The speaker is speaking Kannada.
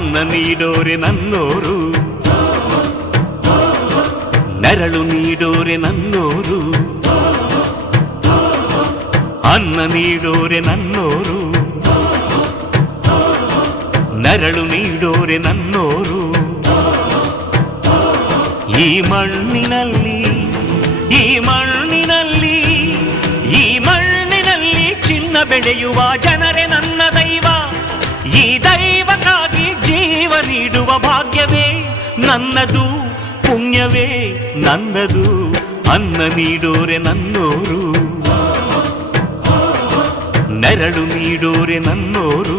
ಅನ್ನ ನೀಡೋರೆ ನನ್ನೋರು, ನೆರಳು ನೀಡೋರೆ ನನ್ನೋರು, ಅನ್ನ ನೀಡೋರೆ ನನ್ನೋರು, ನೆರಳು ನೀಡೋರೆ ನನ್ನೋರು. ಈ ಮಣ್ಣಿನಲ್ಲಿ ಈ ಮಣ್ಣಿನಲ್ಲಿ ಈ ಮಣ್ಣಿನಲ್ಲಿ ಚಿನ್ನ ಬೆಳೆಯುವ ಜನರೇ ನನ್ನ ದೈವ. ಈ ದೈವಕ್ಕಾಗಿ ಜೀವ ನೀಡುವ ಭಾಗ್ಯವೇ ನನ್ನದು, ಪುಣ್ಯವೇ ನನ್ನದು. ಅನ್ನ ನೀಡೋರೆ ನನ್ನೋರು, ನೆರಳು ನೀಡೋರೆ ನನ್ನೋರು,